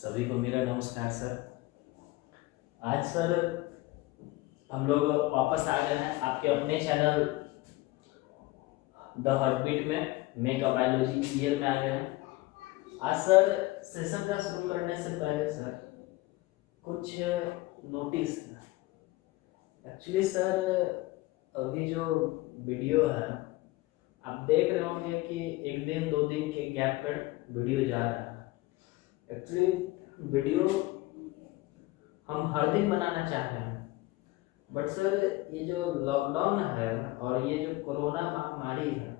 सभी को मेरा नमस्कार सर। आज सर हम लोग वापस आ गए हैं आपके अपने चैनल द हार्टबीट में मेगा बायोलॉजी ईयर में आ गए हैं। आज सर सेशन का शुरू करने से पहले सर कुछ नोटिस है। एक्चुअली सर अभी जो वीडियो है आप देख रहे होंगे कि एक दिन दो दिन के गैप पर वीडियो जा रहा है। एक्चुअली वीडियो हम हर दिन बनाना चाह रहे हैं, बट सर ये जो लॉकडाउन है और ये जो कोरोना महामारी है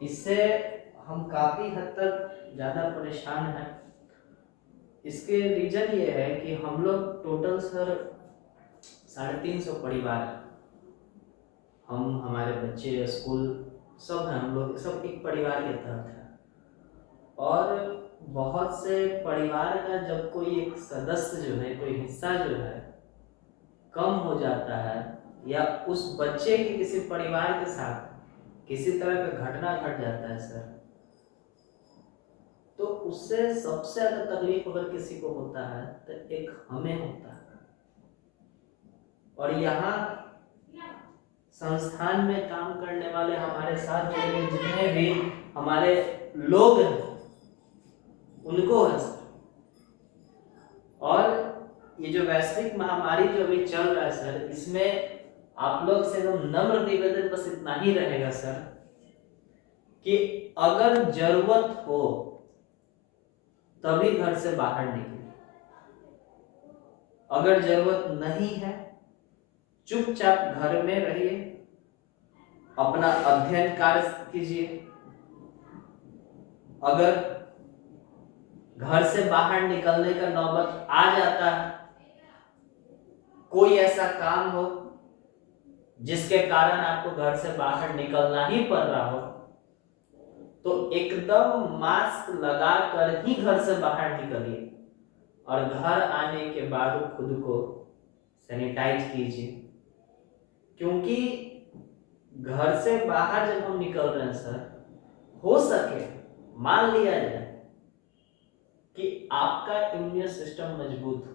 इससे हम काफ़ी हद तक ज़्यादा परेशान हैं। इसके रीज़न ये है कि हम लोग टोटल सर 350 परिवार हैं। हम हमारे बच्चे स्कूल सब हैं, हम लोग सब एक परिवार के तहत हैं। और बहुत से परिवार का जब कोई एक सदस्य जो है, कोई हिस्सा जो है कम हो जाता है या उस बच्चे के किसी परिवार के साथ किसी तरह का घटना घट जाता है सर, तो उससे सबसे ज्यादा तकलीफ अगर किसी को होता है तो एक हमें होता है। और यहाँ संस्थान में काम करने वाले हमारे साथ जुड़े जितने भी हमारे लोग हैं उनको है सर। और ये जो वैश्विक महामारी जो अभी चल रहा है सर, इसमें आप लोग से एकदम नम्र निवेदन बस इतना ही रहेगा सर कि अगर जरूरत हो तभी घर से बाहर निकले, अगर जरूरत नहीं है चुपचाप घर में रहिए, अपना अध्ययन कार्य कीजिए। अगर घर से बाहर निकलने का नौबत आ जाता है, कोई ऐसा काम हो जिसके कारण आपको घर से बाहर निकलना ही पड़ रहा हो, तो एकदम मास्क लगा कर ही घर से बाहर निकलिए और घर आने के बाद खुद को सैनिटाइज कीजिए। क्योंकि घर से बाहर जब हम निकल रहे हैं सर, हो सके मान लिया जाए कि आपका इम्यून सिस्टम मजबूत हो,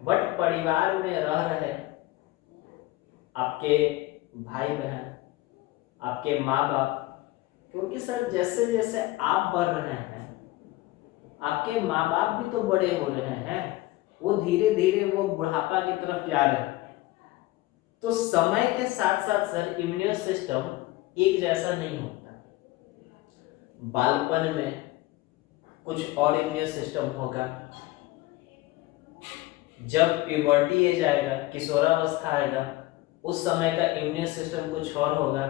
बट परिवार में रह रहे आपके भाई बहन, आपके माँ बाप, क्योंकि सर जैसे जैसे आप बढ़ रहे हैं आपके माँ बाप भी तो बड़े हो रहे हैं, वो धीरे धीरे वो बुढ़ापा की तरफ जा रहे हैं। तो समय के साथ साथ सर इम्यून सिस्टम एक जैसा नहीं होता। बालपन में कुछ और इम्यून सिस्टम होगा, जब प्यूबर्टी एज आएगा, किशोरावस्था आएगा, उस समय का इम्यून सिस्टम कुछ और होगा।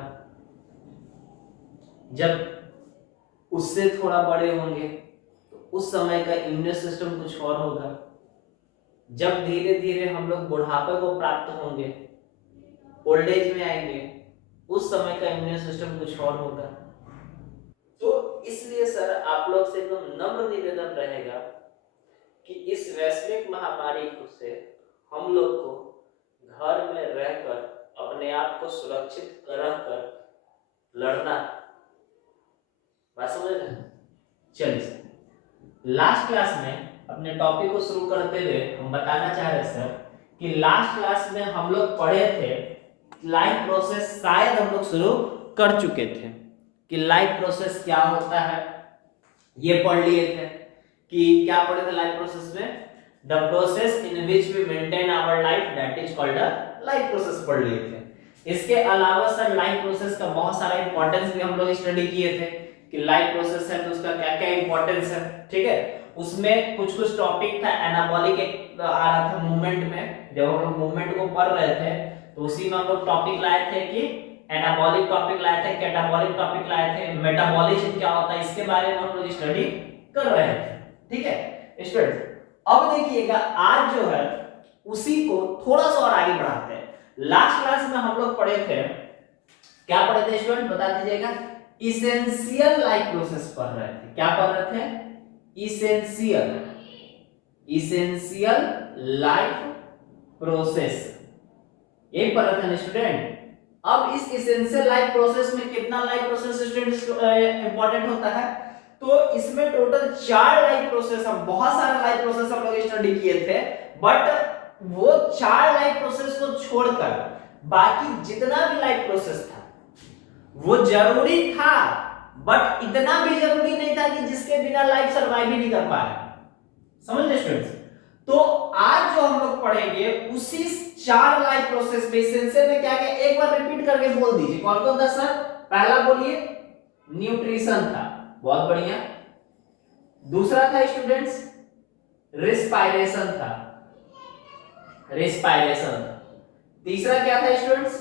जब उससे थोड़ा बड़े होंगे तो उस समय का इम्यून सिस्टम कुछ और होगा। जब धीरे धीरे हम लोग बुढ़ापे को प्राप्त होंगे, ओल्ड एज में आएंगे, उस समय का इम्यून सिस्टम कुछ और होगा। तो इसलिए सर आप लोग से एकदम नम्र निवेदन रहेगा कि इस वैश्विक महामारी से हम लोग को घर में रहकर अपने आप को सुरक्षित रखकर लड़ना। बात समझ रहे हैं? चलिए लास्ट क्लास में अपने टॉपिक को शुरू करते हुए हम बताना चाह रहे सर कि लास्ट क्लास में हम लोग पढ़े थे लाइफ प्रोसेस, शायद हम लोग शुरू कर चुके थे कि लाइफ प्रोसेस क्या होता है, ये पढ़ लिए थे। कि क्या पढ़े थे लाइफ प्रोसेस में? The process in which we maintain our life, that is called a life process पढ़ लिए थे। इसके अलावा सर लाइफ प्रोसेस का बहुत सारा इंपॉर्टेंस भी हम लोग स्टडी किए थे कि लाइफ प्रोसेस है तो उसका क्या क्या इंपॉर्टेंस है। ठीक है, उसमें कुछ कुछ टॉपिक था एनाबॉलिक आ रहा था मूवमेंट में। जब हम लोग मूवमेंट को पढ़ रहे थे तो उसी में हम लोग टॉपिक लाए थे कि एनाबॉलिक टॉपिक लाए थे, कैटाबॉलिक टॉपिक लाए थे, मेटाबॉलिज्म क्या होता है इसके बारे में हम लोग स्टडी कर रहे थे। ठीक है स्टूडेंट्स, अब देखिएगा आज जो है उसी को थोड़ा सा और आगे बढ़ाते हैं। लास्ट क्लास में हम लोग पढ़े थे, क्या पढ़े थे स्टूडेंट बता दीजिएगा? इसेंशियल लाइफ प्रोसेस पढ़ रहे थे। क्या पढ़ रहे थे? इसेंशियल लाइफ प्रोसेस, यही पढ़ रहे थे स्टूडेंट। अब इस इसेंशियल लाइफ प्रोसेस में कितना लाइफ प्रोसेस स्टूडेंट इंपॉर्टेंट होता है? तो इसमें टोटल 4 लाइफ प्रोसेस, हम बहुत सारे लाइफ प्रोसेस हम लोग स्टडी किए थे, बट वो 4 लाइफ प्रोसेस को छोड़कर बाकी जितना भी लाइफ प्रोसेस था वो जरूरी था, बट इतना भी जरूरी नहीं था कि जिसके बिना लाइफ सर्वाइव ही नहीं कर पा रहा। समझ रहे स्टूडेंट्स? तो आज जो हम लोग पढ़ेंगे उसी 4 लाइफ प्रोसेस में, इसेंशियल में क्या क्या, एक बार रिपीट करके बोल दीजिए कौन कौन था सर। पहला बोलिए न्यूट्रिशन था, बहुत बढ़िया। दूसरा था स्टूडेंट्स रिस्पायरेशन था, रिस्पायरेशन था। तीसरा क्या था स्टूडेंट्स?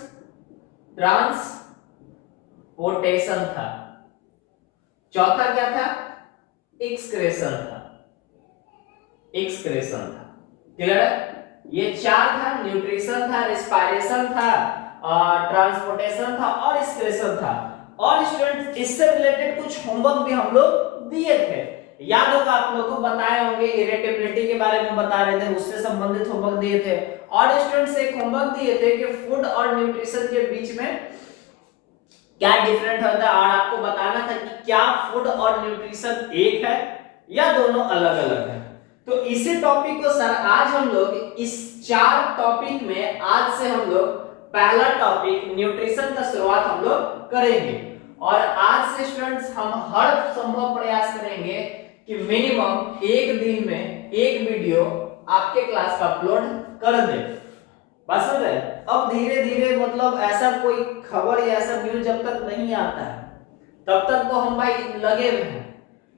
ट्रांसपोर्टेशन था। चौथा क्या था? एक्सक्रेशन था, एक्सक्रेशन था। क्लियर है? ये 4 था, न्यूट्रिशन था, रिस्पायरेशन था, ट्रांसपोर्टेशन था और एक्सक्रेशन था। और स्टूडेंट इससे रिलेटेड कुछ होमवर्क भी हम लोग दिए थे, याद होगा आप लोगों को, बताए होंगे, इरिटेबिलिटी के बारे में बता रहे थे, उससे संबंधित होमवर्क दिए थे। और स्टूडेंट्स एक होमवर्क दिए थे कि फूड और न्यूट्रिशन के बीच में क्या डिफरेंट होता है, और आपको बताना था कि क्या फूड और न्यूट्रिशन एक है या दोनों अलग अलग है। तो इसी टॉपिक को सर आज हम लोग इस 4 टॉपिक में, आज से हम लोग पहला टॉपिक न्यूट्रिशन का शुरुआत हम लोग करेंगे। और आज से स्टूडेंट्स हम हर संभव प्रयास करेंगे कि मिनिमम एक दिन में एक वीडियो आपके क्लास का अपलोड कर दे। बस समझ रहे? अब धीरे धीरे मतलब ऐसा कोई खबर या ऐसा न्यूज जब तक नहीं आता है तब तक तो हम भाई लगे हुए हैं,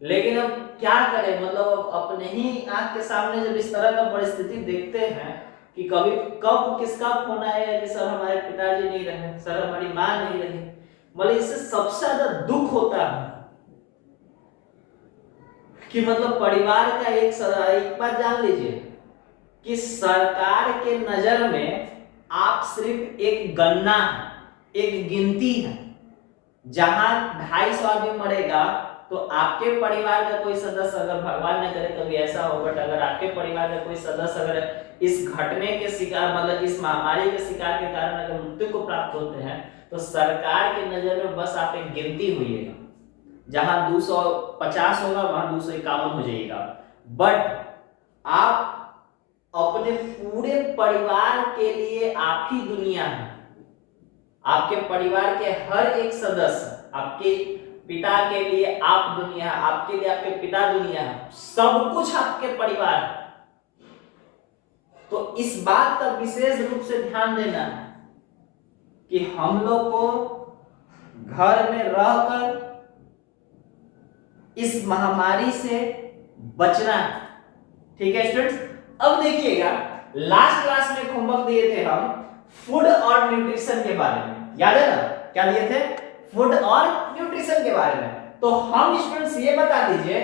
लेकिन अब क्या करें, मतलब अपने ही आंख के सामने जब इस तरह का परिस्थिति देखते हैं कि कभी कब किसका फोन आएगा कि सर हमारे पिताजी नहीं रहे, सर हमारी माँ नहीं रही, मतलब इससे सबसे ज्यादा दुख होता है कि मतलब परिवार का एक बात जान लीजिए कि सरकार के नजर में आप सिर्फ एक गणना है, एक गिनती है। जहां 250 आदमी मरेगा तो आपके परिवार का कोई सदस्य, अगर भगवान न करे कभी ऐसा हो, बट अगर आपके परिवार का कोई सदस्य अगर इस घटने के शिकार, मतलब इस महामारी के शिकार के कारण अगर मृत्यु को प्राप्त होते हैं तो सरकार की नजर में बस आप एक गिनती हुईएगा। जहां 250 होगा वहां 251 हो जाएगा, बट आप अपने पूरे परिवार के लिए आप ही दुनिया है। आपके परिवार के हर एक सदस्य, आपके पिता के लिए आप दुनिया है, आपके लिए आपके पिता दुनिया है, सब कुछ आपके परिवार है। तो इस बात का विशेष रूप से ध्यान देना है कि हम लोग को घर में रहकर इस महामारी से बचना है। ठीक है स्टूडेंट्स? अब देखिएगा, लास्ट क्लास में होमवर्क दिए थे हम फूड और न्यूट्रिशन के बारे में, याद है ना? क्या दिए थे? फूड और न्यूट्रिशन के बारे में। तो हम स्टूडेंट्स ये बता दीजिए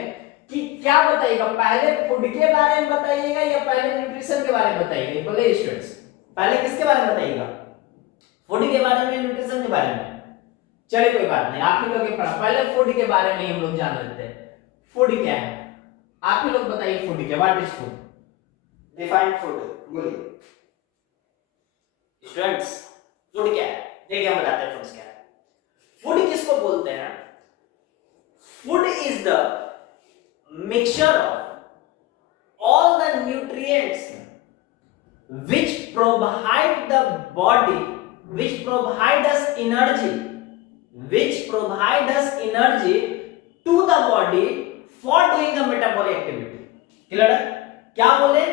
कि क्या बताइएगा, पहले फूड के बारे में बताइएगा या पहले न्यूट्रिशन के बारे में बताइएगा? बोले स्टूडेंट्स, पहले किसके बारे में बताइएगा? फूड के बारे में, न्यूट्रिशन के बारे में? चलिए कोई बात नहीं, आप ही लोग पढ़ा, पहले फूड के बारे में हम लोग जान लेते हैं। फूड क्या है, आप ही लोग बताइए फूड क्या, what is food? Define food, बोलिए स्टूडेंट्स। फूड क्या है? देखिए हम बताते हैं फूड क्या है। फूड किसको बोलते हैं? Food is the mixture of all the nutrients which provide the body, which provide us energy, which provide us energy to the body for doing the metabolic activity. Clear है? क्या बोले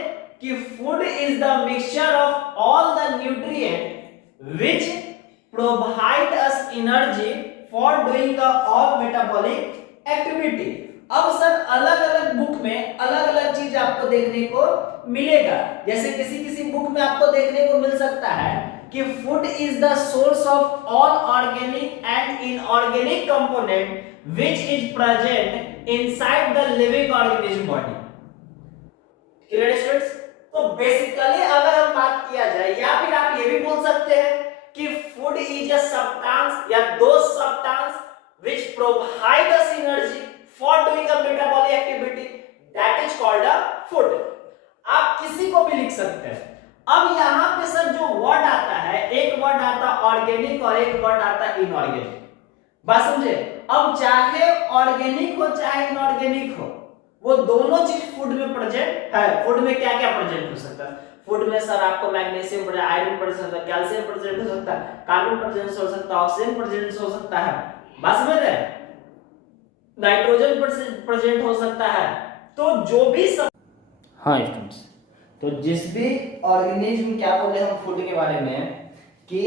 कि food is the mixture of all the nutrient which provide us energy for doing the all metabolic activity. अब sir अलग अलग book में अलग अलग चीज आपको देखने को मिलेगा। जैसे किसी बुक में आपको देखने को मिल सकता है कि food is the source of all organic and inorganic component which is present inside the living organism body. Clear students? तो बेसिकली अगर हम बात किया जाए, या फिर आप ये भी बोल सकते हैं कि फूड इज अ सब्सटेंस या दो substance which provide us energy for doing a metabolic activity, that is called a food. आप किसी को भी लिख सकते हैं। अब यहाँ पे सर जो वर्ड आता है, एक वर्ड आता ऑर्गेनिक और एक वर्ड आता इनऑर्गेनिक। बात समझे। अब चाहे ऑर्गेनिक हो चाहे इनऑर्गेनिक हो, वो दोनों चीज फूड में प्रेजेंट है। फूड में क्या क्या प्रेजेंट हो सकता है? फूड में सर आपको मैग्नीशियम प्रेजेंट, आयरन प्रेजेंट हो सकता है, कैल्शियम प्रेजेंट हो सकता है, कार्बन प्रेजेंट हो सकता है, ऑक्सीजन प्रेजेंट हो सकता है, बात समझ रहे हैं, नाइट्रोजन प्रेजेंट हो सकता है। तो जो भी हाँ स्टूडेंट्स, तो जिस भी ऑर्गेनिज्म, क्या बोले हम फूड के बारे में, कि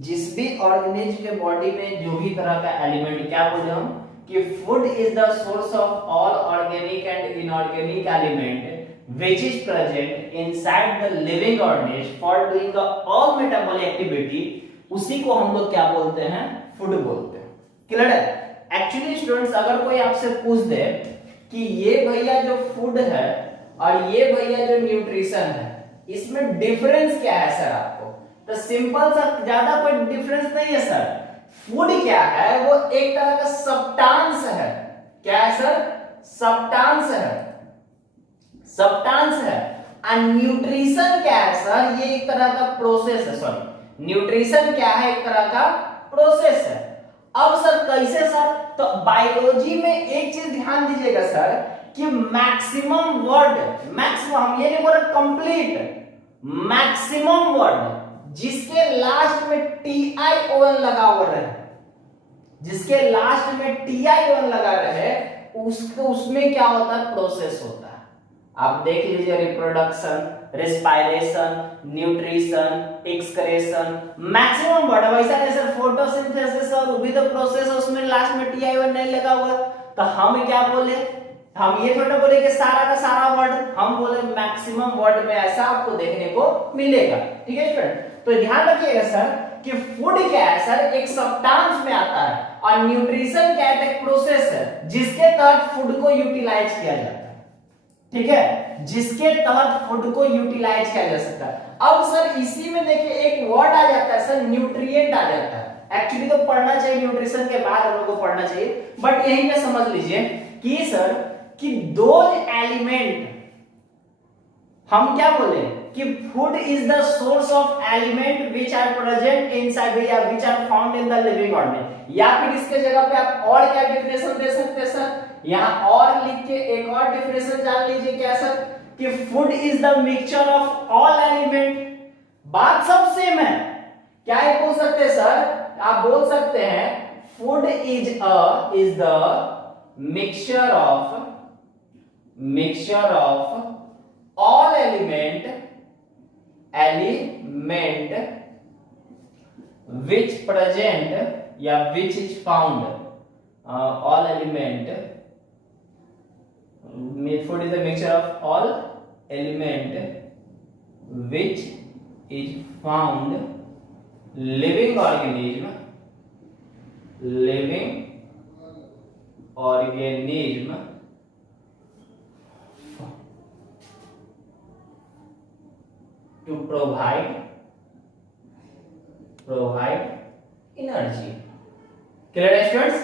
जिस भी ऑर्गेनिज्म के बॉडी में जो भी तरह का एलिमेंट, क्या बोले हम, कि food is the source of all organic and inorganic element which is present inside the living organism for doing the all metabolic activity, उसी को हम लोग क्या बोलते हैं? फूड बोलते हैं। क्लियर है? एक्चुअली स्टूडेंट्स, अगर कोई आपसे पूछ दे कि ये भैया जो फूड है और ये भैया जो न्यूट्रिशन है, इसमें डिफरेंस क्या है सर आपको, तो सिंपल सा, ज्यादा कोई डिफरेंस नहीं है सर। फूड क्या है? वो एक तरह का सब्सटेंस है। क्या है सर? सब्सटेंस है, सब्सटेंस है। और न्यूट्रिशन क्या है सर? ये एक तरह का प्रोसेस है। सॉरी, न्यूट्रिशन क्या है? एक तरह का प्रोसेस है। अब सर कैसे सर? तो बायोलॉजी में एक चीज ध्यान दीजिएगा सर, कि मैक्सिमम वर्ड, मैक्सिमम, हम ये नहीं बोल रहे कंप्लीट, मैक्सिमम वर्ड जिसके लास्ट में TION लगा हुआ रहे, जिसके लास्ट में TION लगा रहे, उसको, उसमें क्या होता है? प्रोसेस होता है। आप देख लीजिए, reproduction, respiration, nutrition, excretion, maximum word. वैसा नहीं सर, फोटोसिंथेसिस और वो भी तो प्रोसेस है, उसमें लास्ट में TION नहीं लगा हुआ। तो हम क्या बोले? हम ये थोड़ा बोले कि सारा का सारा वर्ड, हम बोले मैक्सिमम वर्ड में ऐसा आपको देखने को मिलेगा। ठीक है स्टूडेंट, तो ध्यान रखिएगा सर कि फूड क्या है सर? एक सब्सटेंस में आता है, और न्यूट्रिशन क्या है? एक प्रोसेस है जिसके तहत फूड को यूटिलाइज किया जाता है। ठीक है, जिसके तहत फूड को यूटिलाइज किया जा सकता है। अब सर इसी में देखिए एक वर्ड आ जाता है सर, न्यूट्रिएंट आ जाता है। एक्चुअली तो पढ़ना चाहिए, न्यूट्रिशन के बाद हम लोग को पढ़ना चाहिए, बट यहीं पे समझ लीजिए कि सर, कि दोज एलिमेंट, हम क्या बोले कि food is the source of element which are present inside या which are found in the living organism. या फिर इसके जगह पे आप और क्या डेफिनेशन दे सकते हैं सर? यहां और लिख के एक और डेफिनेशन जान लीजिए, क्या सर? कि food is the mixture of all element. बात सब सेम है। क्या ये बोल सकते हैं सर? आप बोल सकते हैं food is the mixture of all element which present या which is found, all element, food is a mixture of all element which is found living organism to provide energy। Clear है students?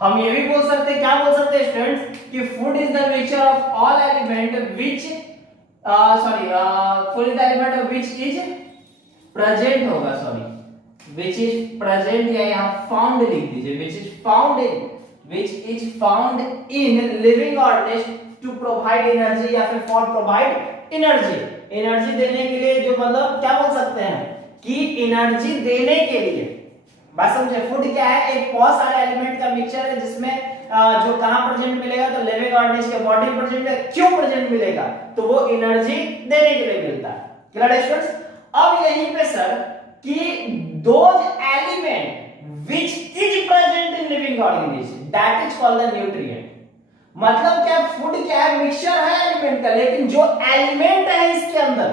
हम ये भी बोल सकते हैं, क्या बोल सकते हैं स्टूडेंट्स, कि food is the mixture of all element which, food is the element which is present होगा, विच इज प्रेजेंट, या यहाँ फाउंड लिख दीजिए, which is found in living organism to provide energy, या फिर फॉर प्रोवाइड एनर्जी देने के लिए, जो मतलब क्या बोल सकते हैं कि एनर्जी देने के लिए। बात समझे? फूड क्या है? एक बहुत सारे एलिमेंट का मिक्सचर है, जिसमें जो कहां प्रेजेंट मिलेगा? तो लिविंग ऑर्गेनिज्म के बॉडी में प्रेजेंट है। क्यों प्रेजेंट मिलेगा? तो वो एनर्जी देने के लिए मिलता है। क्लियर है स्टूडेंट्स? अब यहीं पे सर, कि those element which is present in living organism, that is called the nutrient. मतलब क्या? फूड क्या है? मिक्सचर है एलिमेंट का, लेकिन जो एलिमेंट है इसके अंदर,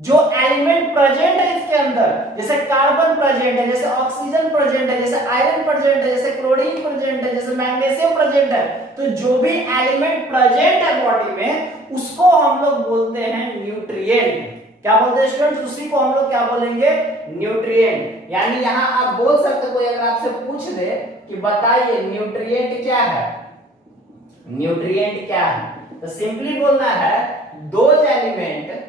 जो एलिमेंट प्रेजेंट है इसके अंदर, जैसे कार्बन प्रेजेंट है, जैसे ऑक्सीजन प्रेजेंट है, जैसे आयरन प्रेजेंट है, जैसे क्लोरीन प्रेजेंट है, जैसे मैग्नीशियम प्रेजेंट है, तो जो भी एलिमेंट प्रेजेंट है बॉडी में, उसको हम लोग बोलते हैं न्यूट्रिएंट। क्या बोलते हैं स्टूडेंट्स? उसी को हम लोग क्या बोलेंगे? न्यूट्रिएंट। यानी यहां आप बोल सकते, कोई अगर आपसे पूछ दे कि बताइए न्यूट्रिएंट क्या है, न्यूट्रिएंट क्या है, तो सिंपली बोलना है those element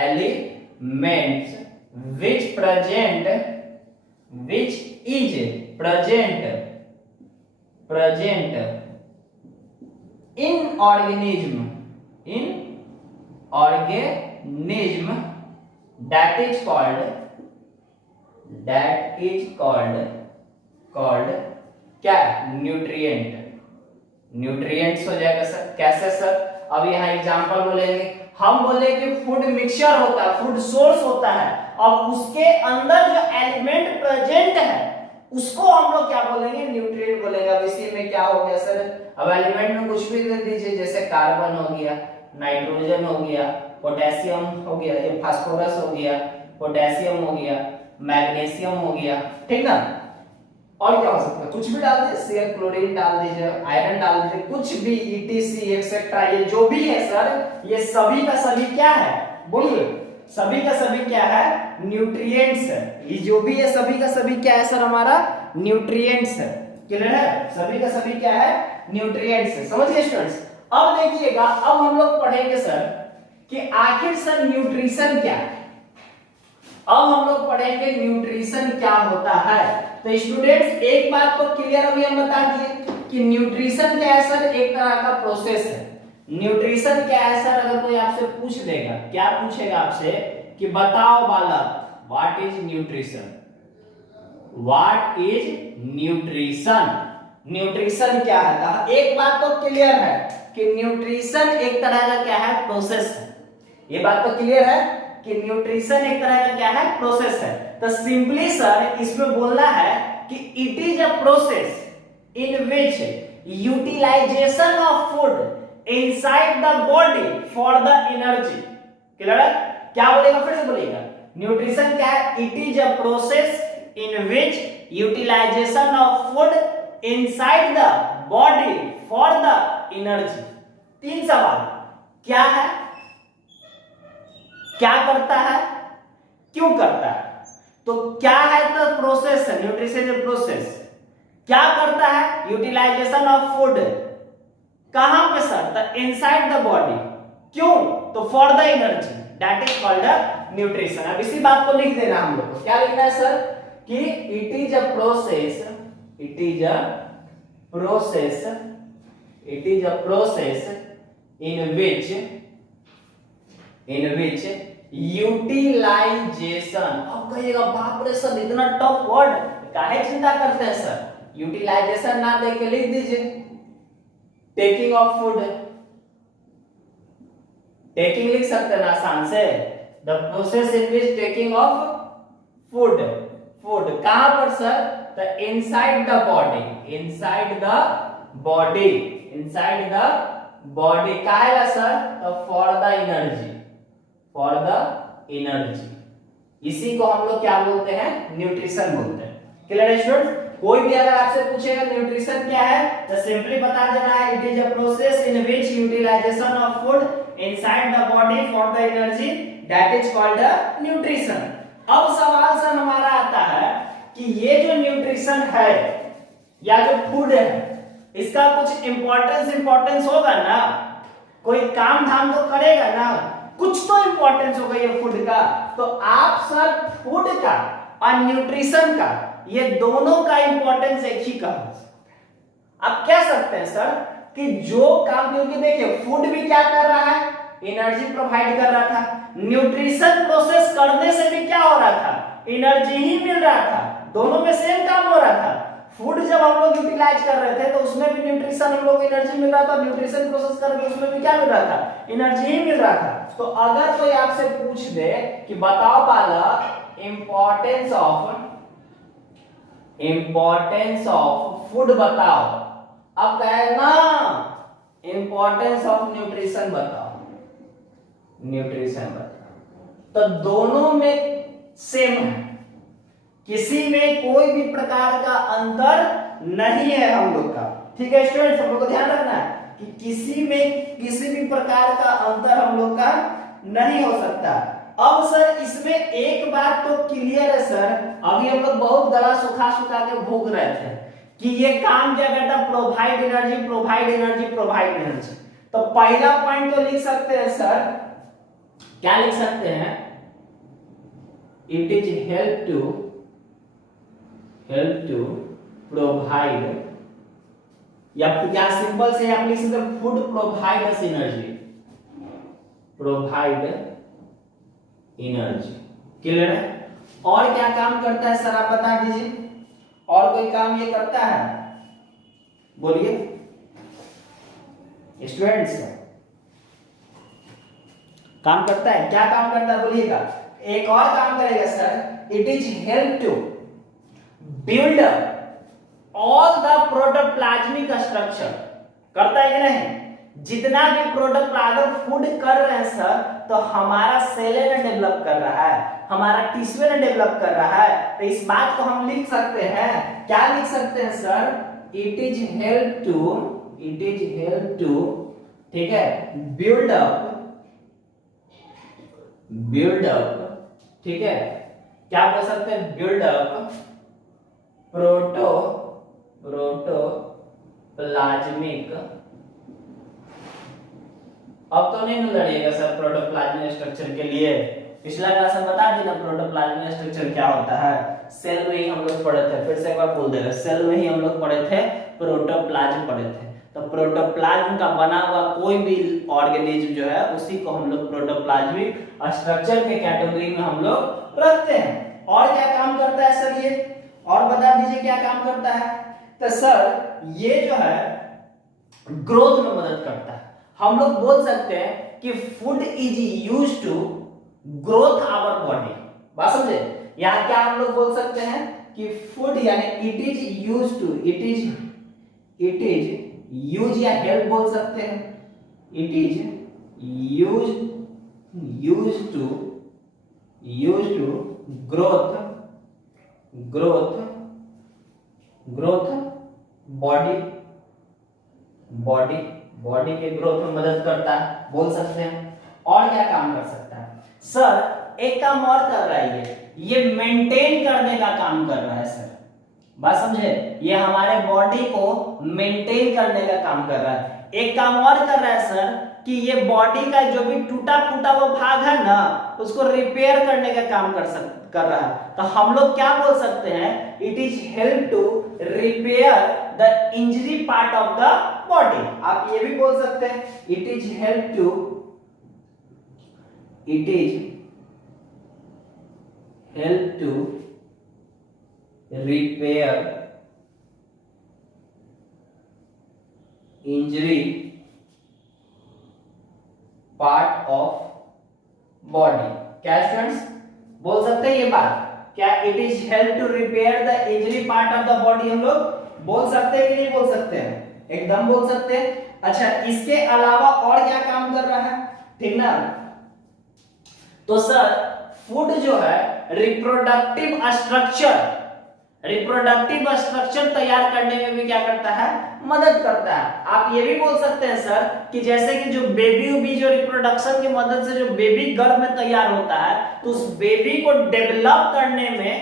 elements which present which is present in organism that is called क्या, न्यूट्रिएंट्स हो जाएगा सर। कैसे सर? अब यहाँ एग्जांपल बोलेंगे, हम बोले कि फूड मिक्सचर होता है, फूड सोर्स होता है, अब उसके अंदर जो एलिमेंट प्रेजेंट है उसको हम लोग क्या बोलेंगे, न्यूट्रिएंट बोलेंगे। अब इसी में क्या हो गया सर, अब एलिमेंट में कुछ भी दे दीजिए, जैसे कार्बन हो गया, नाइट्रोजन हो गया, पोटेशियम हो गया, ये फास्फोरस हो गया, पोटेशियम हो गया, मैग्नीशियम हो गया, ठीक ना। और क्या हो सकता है, कुछ भी डाल दीजिए, सीएल क्लोरीन डाल दीजिए, आयरन डाल दीजिए, कुछ भी ईटीसी एक्सेट्रा, ये जो भी है सर, ये सभी का सभी क्या है, बोलिए, सभी का सभी क्या है, न्यूट्रिएंट्स है। ये जो भी है सभी का सभी क्या है सर, हमारा न्यूट्रिएंट्स है। क्लियर है? सभी का सभी क्या है, न्यूट्रिएंट्स है। समझ गए स्टूडेंट्स? अब देखिएगा, अब हम लोग पढ़ेंगे सर कि आखिर सर न्यूट्रिशन क्या है। अब हम लोग पढ़ेंगे न्यूट्रिशन क्या होता है। तो स्टूडेंट्स एक बात तो क्लियर अभी हम बता दिए कि न्यूट्रिशन क्या है सर, एक तरह का प्रोसेस है। न्यूट्रिशन क्या है सर, अगर कोई आपसे पूछ देगा, क्या पूछेगा आपसे कि बताओ बालक, what is nutrition, what is nutrition, nutrition क्या है। एक बात तो क्लियर है कि न्यूट्रिशन एक तरह का क्या है, प्रोसेस है। ये बात तो क्लियर है कि न्यूट्रिशन एक तरह का क्या है, प्रोसेस है। तो सिंपली सर इसमें बोलना है कि it is a process in which utilization of food inside the body for the energy. Clear है? क्या बोलेगा, फिर से बोलिएगा, न्यूट्रिशन क्या है, it is a process in which utilization of food inside the body for the energy. 3 सवाल, क्या है, क्या करता है, क्यों करता है। तो क्या है, तो प्रोसेस है, न्यूट्रिशन प्रोसेस। क्या करता है, यूटिलाइजेशन ऑफ फूड, कहां पे sir, the inside the body, क्यों, तो for the energy, that is called nutrition. अब इसी बात को लिख देना हम लोग को, क्या लिखना है सर कि it is a process, it is a process in which utilization. अब कहिएगा बाप रे सर इतना टफ वर्ड, काहे चिंता करते हैं सर, यूटिलाइजेशन ना देख के लिख दीजिए टेकिंग ऑफ फूड, टेकिंग लिख सकते हैं आसान से, the process in which taking of food, food कहां पर sir, the inside the body, inside the body काहेला सर, तो for the energy, for the energy. इसी को हम लोग क्या बोलते हैं, न्यूट्रिशन बोलते हैं। क्लियर है स्टूडेंट्स? कोई भी अगर आपसे पूछेगा न्यूट्रिशन क्या है, तो सिंपली बता देना है it is a process in which utilization of food inside the body for the energy, that is called nutrition. अब सवाल सर हमारा आता है कि ये जो न्यूट्रिशन है या जो फूड है, इसका कुछ इंपॉर्टेंस होगा ना, कोई काम धाम तो करेगा ना, कुछ तो इंपॉर्टेंस होगा ये फूड का। तो आप सर फूड का और न्यूट्रिशन का, ये दोनों का इंपॉर्टेंस एक ही कहा, आप कह सकते हैं सर कि जो काम, क्योंकि देखिए फूड भी क्या कर रहा है, एनर्जी प्रोवाइड कर रहा था, न्यूट्रिशन प्रोसेस करने से भी क्या हो रहा था, एनर्जी ही मिल रहा था, दोनों में सेम काम हो रहा था। फूड जब हम लोग यूटिलाइज कर रहे थे तो उसमें भी न्यूट्रिशन हम लोग एनर्जी मिल रहा था, न्यूट्रिशन प्रोसेस करके उसमें भी क्या मिल रहा था, एनर्जी ही मिल रहा था। तो अगर कोई आपसे पूछ दे कि बताओ बालक इंपॉर्टेंस ऑफ फूड बताओ, अब कहना इंपॉर्टेंस ऑफ न्यूट्रिशन बताओ, तो दोनों में सेम है, किसी में कोई भी प्रकार का अंतर नहीं है हम लोग का। ठीक है स्टूडेंट्स, हम लोग को ध्यान रखना है कि किसी में किसी भी प्रकार का अंतर हम लोग का नहीं हो सकता। अब सर इसमें एक बात तो क्लियर है सर, अभी हम लोग बहुत गला सुखा के भूख रहे थे कि ये काम क्या करता, प्रोवाइड एनर्जी। तो पहला पॉइंट तो लिख सकते हैं सर, क्या लिख सकते हैं, it is help to help to provide, या सिंपल से आप लिख सकते हैं food provide us energy, provide energy. Clear है? और क्या काम करता है सर आप बता दीजिए, और कोई काम ये करता है? बोलिए स्टूडेंट्स, काम करता है? क्या काम करता है बोलिएगा? एक और काम करेगा sir, it is help to build all the protoplasmic structure. करता है कि नहीं? जितना भी प्रोडक्ट अगर फूड कर रहे हैं सर, तो हमारा सेल ने डेवलप कर रहा है, हमारा टिश्यू ने डेवलप कर रहा है, तो इस बात को हम लिख सकते हैं, क्या लिख सकते हैं sir? It is help to, ठीक है, बिल्ड अप, ठीक है, क्या बोल सकते हैं? बिल्ड अप प्रोटोप्लाज्मिक, अब तो नहीं लड़िएगा सर प्रोटोप्लाज्मिक स्ट्रक्चर के लिए, पिछला क्लास में बता दी ना प्रोटोप्लाज्मिक स्ट्रक्चर क्या होता है। सेल में ही हम लोग पढ़े थे, फिर से एक बार बोल दे रहे, सेल में ही हम लोग पढ़े थे, प्रोटोप्लाज्म पढ़े थे। तो प्रोटोप्लाज्म का बना हुआ कोई भी ऑर्गेनिज्म जो है उसी को हम लोग प्रोटोप्लाज्मिक स्ट्रक्चर के कैटेगरी में हम लोग रखते हैं। और क्या काम करता है सर ये, और बता दीजिए क्या काम करता है? तो सर ये जो है ग्रोथ में मदद करता है। हम लोग बोल सकते हैं कि food is used to growth our body. बात समझे? यहां क्या हम लोग बोल सकते हैं कि फूड यानी इट इज यूज या हेल्प बोल सकते हैं, it is use to growth body के ग्रोथ में मदद करता है, बोल सकते हैं। और क्या काम कर सकता है सर? एक काम और कर रहा है, ये मेंटेन करने का काम कर रहा है सर। बात समझे? ये हमारे बॉडी को मेंटेन करने का काम कर रहा है। एक काम और कर रहा है सर कि ये बॉडी का जो भी टूटा फूटा वो भाग है ना, उसको रिपेयर करने का काम कर रहा है। तो हम लोग क्या बोल सकते हैं? It is help to repair the injury part of the body. आप ये भी बोल सकते हैं, it is help to repair injury part of body. क्या स्टूडेंट्स बोल सकते हैं ये बात? क्या it is help to repair the injury part of the body हम लोग बोल सकते हैं कि नहीं बोल सकते हैं? एकदम बोल सकते हैं। अच्छा, इसके अलावा और क्या काम कर रहा है? ठीक ना? तो सर फूड जो है रिप्रोडक्टिव स्ट्रक्चर तैयार करने में भी क्या करता है? मदद करता है। आप ये भी बोल सकते हैं सर कि जैसे कि जो बेबी जो रिप्रोडक्शन की मदद से जो बेबी गर्भ में तैयार होता है, तो उस बेबी को डेवलप करने में,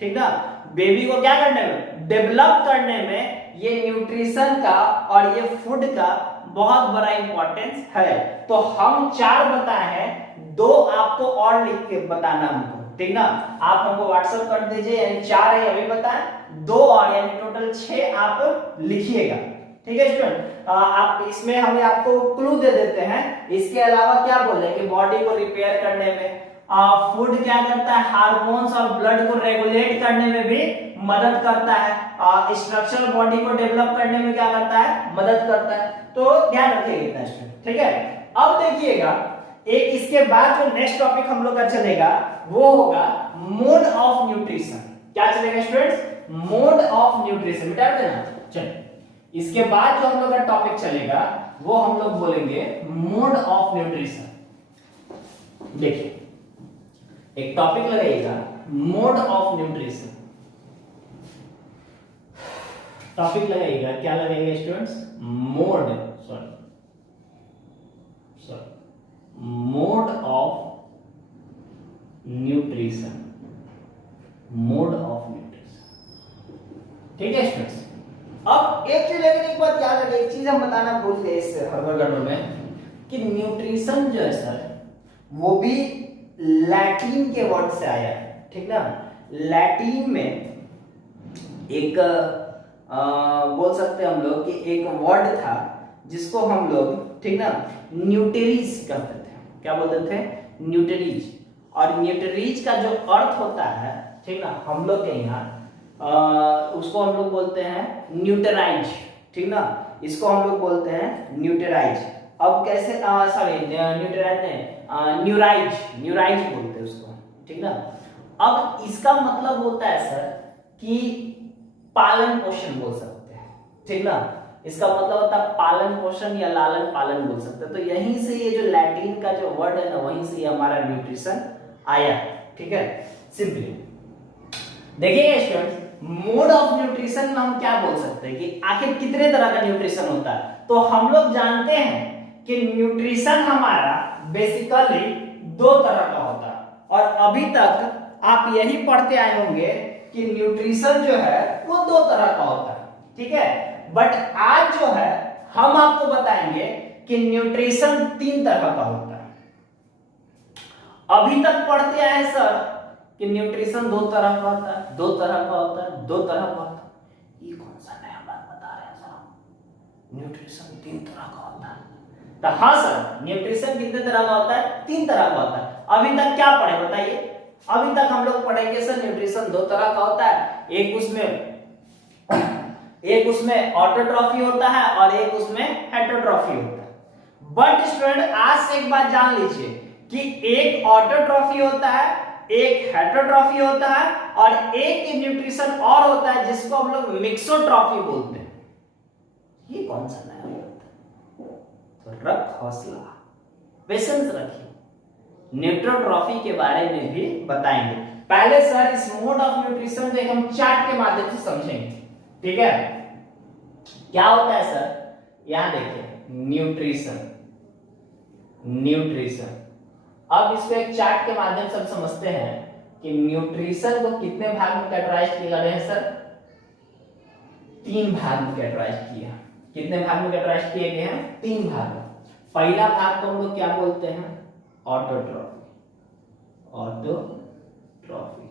ठीक ना, बेबी को क्या करने में? डेवलप करने में ये न्यूट्रिशन का और ये फूड का बहुत बड़ा इंपॉर्टेंस है। तो हम 4 बताए हैं, 2 आपको और लिख के बताना हमको, ठीक ना? आप हमको व्हाट्सएप कर दीजिए, यानी 4 है अभी बताएं, 2 और यानी टोटल 6 आप लिखिएगा। ठीक है स्टूडेंट? आप इसमें हम आपको क्लू दे देते हैं। इसके अलावा क्या बोले कि बॉडी को रिपेयर करने में फूड क्या करता है? हार्मोन्स और ब्लड को रेगुलेट करने में भी मदद करता है। स्ट्रक्चरल बॉडी को डेवलप करने में क्या करता है? मदद करता है। तो ध्यान रखिएगा इतना स्टूडेंट, ठीक है? अब देखिएगा एक इसके बाद जो नेक्स्ट टॉपिक हम लोग का चलेगा वो होगा मोड ऑफ न्यूट्रिशन। क्या चलेगा स्टूडेंट्स? Mode of nutrition. मिटा देना। चलिए, इसके बाद जो हम लोग का टॉपिक चलेगा वो हम लोग बोलेंगे मोड ऑफ न्यूट्रिशन। देखिए, एक टॉपिक लगाइएगा मोड ऑफ न्यूट्रिशन। टॉपिक लगाइएगा, क्या लगाइएगा स्टूडेंट्स? Mode of nutrition. ठीक है स्टूडेंट्स? अब एक चीज लेकिन एक बात याद रखिए, एक चीज हम बताना भूल गए इस हड़बड़ गड़बड़ में कि न्यूट्रिशन जो है सर वो भी लैटिन के वर्ड से आया है, ठीक ना? लैटिन में एक बोल सकते हैं हम लोग कि एक वर्ड था जिसको हम लोग, ठीक ना, न्यूट्रीज कहते थे। क्या बोलते थे? न्यूट्रीज। और न्यूट्रीज का जो अर्थ होता है, ठीक ना, हम लोग के यहाँ उसको हम लोग बोलते हैं न्यूट्राइज, ठीक ना, इसको हम लोग बोलते हैं न्यूट्राइज। अब कैसे, सॉरी न्यूट्राइज नहीं, न्यूराइज, न्यूराइज बोलते हैं उसको, ठीक ना। अब इसका मतलब होता है सर कि पालन पोषण बोल सकते हैं, ठीक ना, इसका मतलब होता है पालन पोषण या लालन पालन बोल सकते हैं। तो यहीं से ये जो लैटिन का जो वर्ड है ना, वहीं से ये हमारा न्यूट्रिशन आया, ठीक है। सिंपली देखिए स्टूडेंट्स, मोड ऑफ न्यूट्रिशन में हम क्या बोल सकते हैं कि आखिर कितने तरह का न्यूट्रिशन होता है। तो हम लोग जानते हैं कि न्यूट्रिशन हमारा बेसिकली दो तरह का होता है, और अभी तक आप यही पढ़ते आए होंगे कि न्यूट्रिशन जो है वो दो तरह का होता है, ठीक है। बट आज जो है हम आपको बताएंगे कि न्यूट्रिशन तीन तरह का होता है। अभी तक पढ़ते आए सर कि न्यूट्रिशन दो तरह का होता है, दो तरह का होता है, दो तरह का होता है। ये कौन सा नया बात बता रहे हैं सर? न्यूट्रिशन तीन तरह का होता है। तो हाँ सर, न्यूट्रिशन कितने तरह का होता है? तीन तरह का होता है। अभी तक क्या पढ़े बताइए? अभी तक हम लोग पढ़ेंगे सर न्यूट्रिशन दो तरह का होता है, एक उसमें ऑटोट्रॉफी होता है और एक उसमें हेटरोट्रॉफी होता है। बट स्टूडेंट आज से एक बात जान लीजिए कि एक ऑटोट्रॉफी होता है, एक हेटरोट्रॉफी होता है, और एक न्यूट्रिशन और होता है जिसको हम लोग मिक्सोट्रॉफी बोलते हैं। ये कौन सा नया होता है? तो रख हौसला, पेशेंस रखिए, न्यूट्रोट्रॉफी के बारे में भी बताएंगे। पहले सर इस मोड ऑफ न्यूट्रिशन को हम चार्ट के माध्यम से समझेंगे, ठीक है। क्या होता है सर? यहां देखिए न्यूट्रिशन, न्यूट्रिशन। अब इसको एक चार्ट के माध्यम से हम समझते हैं कि न्यूट्रिशन को कितने भाग में कैटेगराइज किए गए हैं सर? तीन भाग में कैटेगराइज किया। कितने भाग में कैटेगराइज किए गए हैं? तीन भाग में। पहला भाग को हम लोग क्या बोलते हैं? ऑटोट्रॉफी, ऑटोट्रॉफी,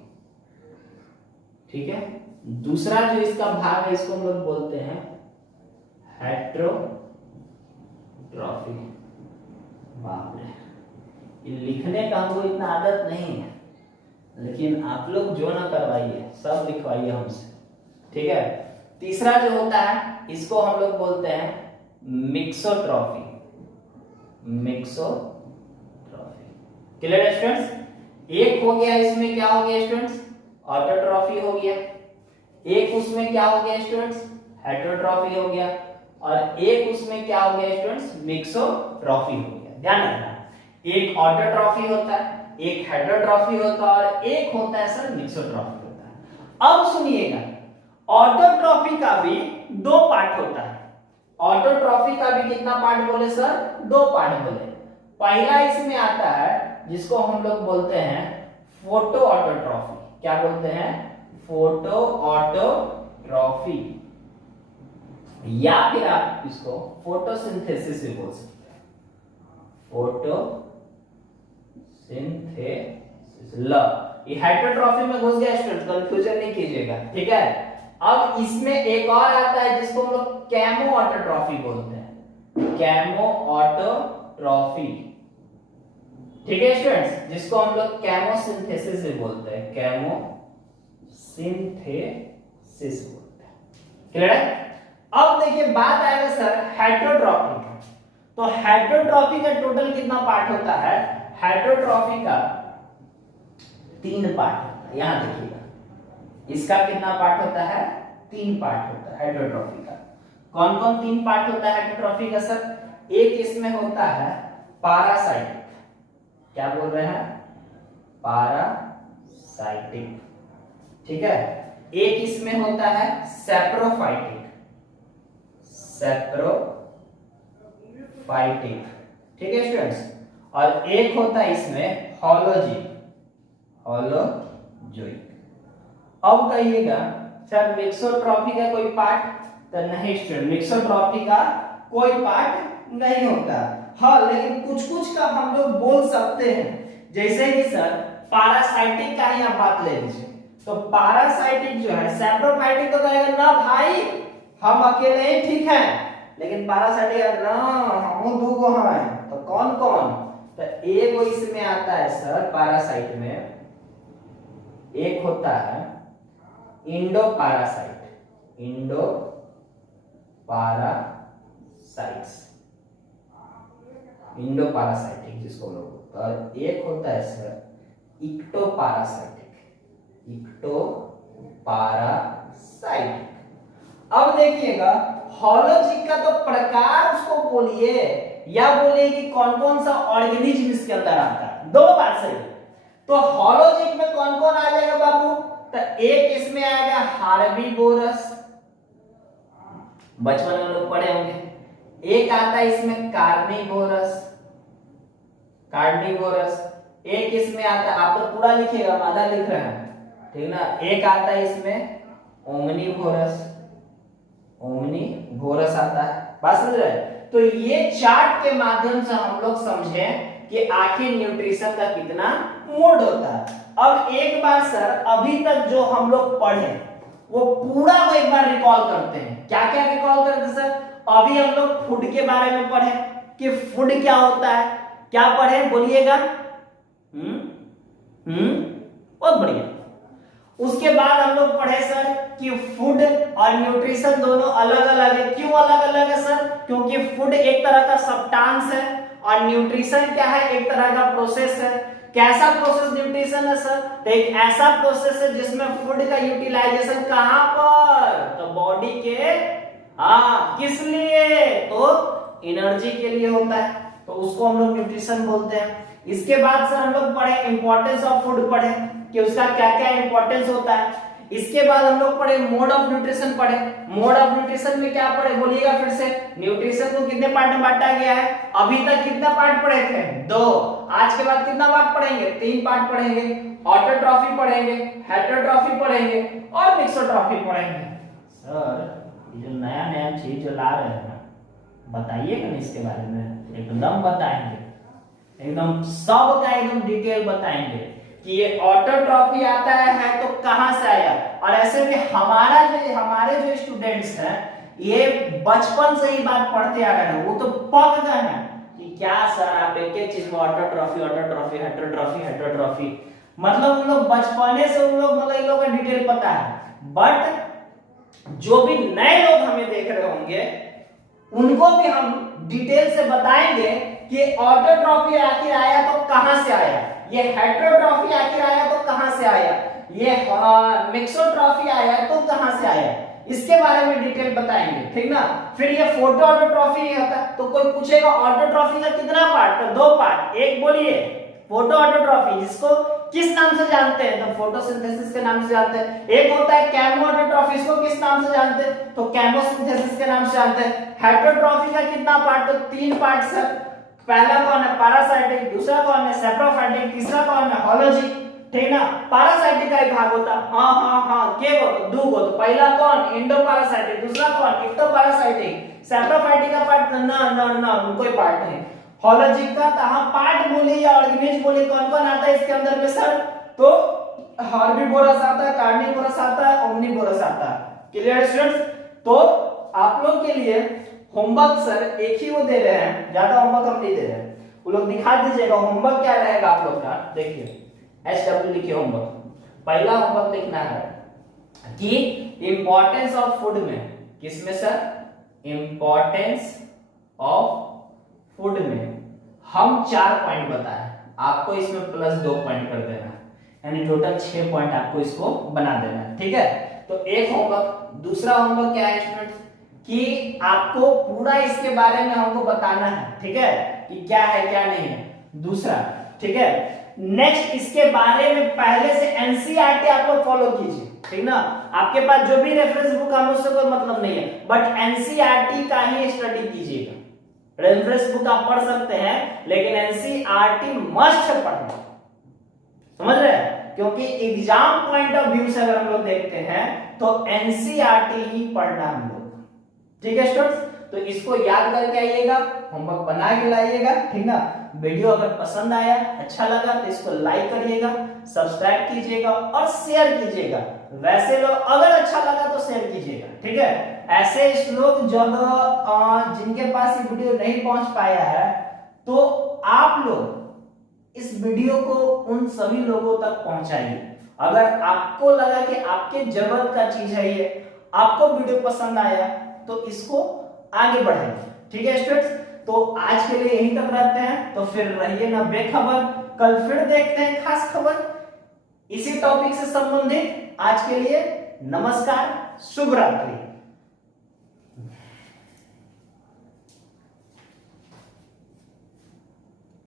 ठीक है। दूसरा जो इसका भाग है इसको हम लोग बोलते हैं हेटरोट्रॉफी। बाप रे, ये लिखने का हमको इतना आदत नहीं है, लेकिन आप लोग जो ना करवाइए सब लिखवाइए हमसे, ठीक है। तीसरा जो होता है इसको हम लोग बोलते हैं मिक्सोट्रॉफी, मिक्सोट्रॉफी। Clear students? एक हो गया, इसमें क्या हो गया स्टूडेंट्स? ऑटोट्रॉफी हो गया। एक उसमें क्या हो गया स्टूडेंट्स? हेटरोट्रॉफी हो गया। और एक उसमें क्या हो गया स्टूडेंट्स? मिक्सोट्रॉफी हो गया। ध्यान रखना, एक ऑटोट्रॉफी होता है, एक हेटरोट्रॉफी होता है, और एक होता है सर मिक्सोट्रॉफी होता है। अब सुनिएगा, ऑटोट्रॉफी का भी दो पार्ट होता है। ऑटोट्रॉफी का भी कितना पार्ट बोले सर? दो पार्ट बोले। पहला इसमें आता है जिसको हम लोग बोलते हैं फोटो ऑटोट्रॉफी। क्या बोलते हैं? फोटो ऑटोट्रॉफी, या फिर आप इसको फोटोसिंथेसिस भी बोल सकते हैं। फोटोसिंथेसिस। ल ये हेटरोट्रॉफी में घुस गया स्टूडेंट, कंफ्यूजन नहीं कीजिएगा, ठीक है। अब इसमें एक और आता है जिसको हम लोग कैमो ऑटोट्रॉफी बोलते हैं। कैमो ऑटोट्रॉफी, ठीक है स्टूडेंट्स, जिसको हम लोग कैमोसिंथेसिस भी बोलते हैं। कैमोसिंथेसिस बोलते हैं। क्लियर है? अब देखिए बात आएगा सर हेटरोट्रॉफी का। तो हेटरोट्रॉफी का टोटल कितना पार्ट होता है? हेटरोट्रॉफी का तीन पार्ट होता है। यहां देखिएगा, इसका कितना पार्ट होता है? तीन पार्ट होता है हेटरोट्रॉफी का। कौन कौन तीन पार्ट होता है हेटरोट्रॉफी का सर? एक इसमें होता है पैरासाइटिक। क्या बोल रहे हैं? पैरासाइटिक, ठीक है। एक इसमें होता है सेप्रोफाइटिक, सेप्रोफाइटिक, ठीक है स्टूडेंट्स। और एक होता है इसमें होलोजिक, होलोजोइक। अब कहिएगा सर मिक्सोट्रॉफी का कोई पार्ट? तो नहीं स्टूडेंट, मिक्सोट्रॉफी का कोई पार्ट नहीं होता। हाँ, लेकिन कुछ कुछ का हम लोग बोल सकते हैं, जैसे कि सर पैरासाइटिक का ही आप बात ले लीजिए। तो पैरासाइटिक जो है, सैप्रोफाइटिक तो कहेगा ना भाई हम अकेले ही ठीक हैं, लेकिन पैरासाइटिक ना हम दो को हैं, तो कौन कौन, तो एक इसमें आता है सर पैरासाइट में, एक होता है Indo parasite, Indo parasites, Indo parasitic जिसको लोग, और एक होता है sir ecto parasitic, ecto parasitic. अब देखिएगा हॉलोजिक का तो प्रकार उसको बोलिए या बोलिए कि कौन कौन सा ऑर्गेनिज्म इसके अंदर आता है, दो बात सही। तो हॉलोजिक में कौन कौन आ जाएगा बाबू, तो एक इसमें आएगा हार्बीवोरस, बचपन में लोग पढ़े होंगे। एक आता है इसमें कार्निवोरस, कार्निवोरस। एक इसमें आता है, आप तो पूरा लिखिएगा, आधा लिख रहे हैं ठीक ना। एक आता है इसमें ओमनीवोरस, ओमनीवोरस आता है, बात समझ रहे हैं। तो ये चार्ट के माध्यम से हम लोग समझें कि आखिर न्यूट्रिशन का कितना मोड होता है। अब एक बार सर अभी तक जो हम लोग पढ़े वो पूरा को एक बार रिकॉल करते हैं। क्या क्या रिकॉल करते हैं सर, अभी हम लोग फूड के बारे में पढ़े कि फूड क्या होता है, क्या पढ़े बोलिएगा। बहुत बढ़िया। उसके बाद हम लोग पढ़े सर कि फूड और न्यूट्रिशन दोनों अलग अलग है। क्यों अलग अलग है सर, क्योंकि फूड एक तरह का सब्सटेंस है और न्यूट्रिशन क्या है, एक तरह का प्रोसेस है। कैसा प्रोसेस न्यूट्रिशन है सर, तो एक ऐसा प्रोसेस है जिसमें फूड का यूटिलाइजेशन कहां पर, तो बॉडी के किस लिए, तो एनर्जी के लिए होता है, तो उसको हम लोग न्यूट्रिशन बोलते हैं। इसके बाद सर हम लोग पढ़े इंपॉर्टेंस ऑफ फूड, पढ़े कि उसका क्या क्या इंपॉर्टेंस होता है। इसके बाद हम लोग पढ़े मोड ऑफ न्यूट्रिशन, पढ़े मोड ऑफ न्यूट्रिशन में क्या पढ़े बोलिएगा फिर से। न्यूट्रिशन को कितने पार्ट में बांटा गया है, अभी तक कितना पार्ट पढ़े थे, 2। आज के बाद कितना पार्ट पढ़ेंगे, 3 पार्ट पढ़ेंगे। ऑटोट्रॉफी पढ़ेंगे, हेटेरोट्रॉफी पढ़ेंगे और मिक्सोट्रॉफी पढ़ेंगे। सर ये जो नया नया चीज जो ला रहे हैं ना, बताइएगा ना इसके बारे में, एकदम बताएंगे, एकदम सब का एकदम डिटेल बताएंगे कि ये ऑटोट्रॉफी आता है तो कहां से आया। और ऐसे में हमारे जो स्टूडेंट्स हैं ये बचपन से ही बात पढ़ते आ रहे हैं, वो तो पक गए हैं कि क्या सर आप एक एक चीज में ऑटोट्रॉफी ऑटोट्रॉफी हेटेरोट्रॉफी हेटेरोट्रॉफी, मतलब उन लोग बचपने से उन लोग मतलब इन लोगों का डिटेल पता है। बट जो भी नए लोग हमें देख रहे होंगे उनको भी हम डिटेल से बताएंगे कि ऑटोट्रॉफी आखिर आया तो कहां से आया, ये हेटेरोट्रॉफी आखिर आया तो कहां से आया, ये मिक्सोट्रॉफी आया तो कहां से आया, इसके बारे में डिटेल बताएंगे ठीक ना। फिर ये फोटो ऑटोट्रॉफी होता है, तो कोई पूछेगा ऑटोट्रॉफी का कितना पार्ट, तो 2 पार्ट। एक बोलिए फोटो ऑटोट्रॉफी, जिसको किस नाम से जानते हैं, तो फोटोसिंथेसिस के नाम से जानते हैं। एक होता है केमो ऑटोट्रॉफी, इसको किस नाम से जानते हैं, तो केमोसिंथेसिस के नाम से जानते हैं। हेटेरोट्रॉफी का कितना पार्ट, तो 3 पार्ट सर। पहला कौन है पैरासाइटिक, दूसरा कौन है सैप्रोफाइटिक, तीसरा कौन है हॉलोजिक, ठीक ना। पैरासाइटिक का एक भाग होता है, हाँ के गो तो 2 गो, तो पहला कौन इंडो पैरासाइटिक, दूसरा कौन इक्टो पैरासाइटिक। सैप्रोफाइटिक का पार्ट ना कोई पार्ट नहीं। हॉलोजिक का तहां पार्ट बोले या ऑर्गेनिज्म बोले, कौन कौन आता है इसके अंदर में सर, तो हार्बीवोरस आता है, कार्निवोरस आता है, ओमनीवोरस आता है। क्लियर स्टूडेंट्स, तो आप लोग के लिए होमवर्क सर एक ही वो दे रहे हैं, ज्यादा होमवर्क हम नहीं दे रहे हैं, वो लोग दिखा दीजिएगा होमवर्क क्या रहेगा आप लोग का। देखिए HW लिखिए होमवर्क। पहला होमवर्क लिखना है कि इंपॉर्टेंस ऑफ फूड में, किसमें सर, इंपॉर्टेंस ऑफ फूड में हम 4 पॉइंट बताए, आपको इसमें +2 पॉइंट कर देना है, यानी टोटल 6 पॉइंट आपको इसको बना देना है, ठीक है। तो एक होमवर्क। दूसरा होमवर्क क्या है स्टूडेंट्स, कि आपको पूरा इसके बारे में हमको बताना है, ठीक है, कि क्या है क्या नहीं है। दूसरा, ठीक है। नेक्स्ट इसके बारे में पहले से एनसीईआरटी आप लोग फॉलो कीजिए, ठीक ना। आपके पास जो भी रेफरेंस बुक है उससे कोई मतलब नहीं है, बट एनसीईआरटी का ही स्टडी कीजिएगा। रेफरेंस बुक आप पढ़ सकते हैं लेकिन एनसीईआरटी मस्ट पढ़ना, समझ रहे हैं, क्योंकि एग्जाम पॉइंट ऑफ व्यू से अगर हम लोग देखते हैं तो एनसीईआरटी ही पढ़ना हम लोग, ठीक है स्टूडेंट्स। तो इसको याद करके आइएगा, होमवर्क बना के लाइएगा, ठीक ना। वीडियो अगर पसंद आया, अच्छा लगा तो इसको लाइक करिएगा, सब्सक्राइब कीजिएगा और शेयर कीजिएगा। वैसे लोग अगर अच्छा लगा तो शेयर कीजिएगा, ठीक है। ऐसे लोग जब जिनके पास ये वीडियो नहीं पहुंच पाया है, तो आप लोग इस वीडियो को उन सभी लोगों तक पहुंचाइए। अगर आपको लगा कि आपके जरूरत का चीज है ये, आपको वीडियो पसंद आया, तो इसको आगे बढ़ाइए, ठीक है स्टूडेंट्स। तो आज के लिए यहीं तक रहते हैं, तो फिर रहिए ना बेखबर, कल फिर देखते हैं खास खबर इसी टॉपिक से संबंधित। आज के लिए नमस्कार, शुभ रात्रि।